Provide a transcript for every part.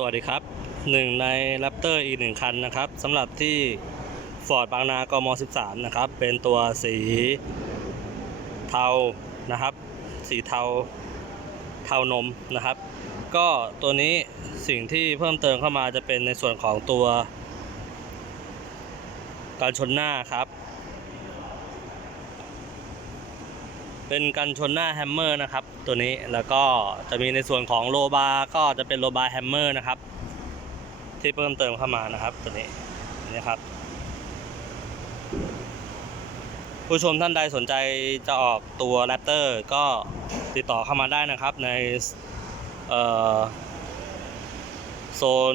สวัสดีครับหนึ่งใน Raptor อีกหนึ่งคันนะครับสำหรับที่ Ford บางนากม 13 นะครับ เป็นตัวสีเทานะครับ สีเทาเทานมนะครับ ก็ตัวนี้สิ่งที่เพิ่มเติมเข้ามาจะเป็นในส่วนของตัว การชนหน้าครับ เป็นกันชนหน้าแฮมเมอร์นะครับ ตัวนี้แล้วก็จะมีในส่วนของโลบาร์ก็จะเป็นโลบาร์แฮมเมอร์นะครับ ที่เพิ่มเติมเข้ามานะครับ ตัวนี้นี่ครับ ผู้ชมท่านใดสนใจจะออกตัวแรปเตอร์ก็ติดต่อเข้ามาได้นะครับในโซน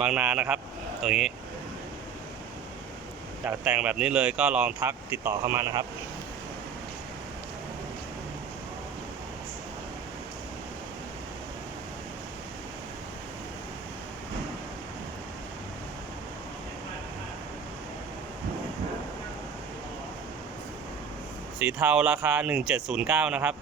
บางนานะครับ ตรงนี้อยากแต่งแบบนี้เลยก็ลองทักติดต่อเข้ามานะครับ สีเทาราคา 1709 นะครับ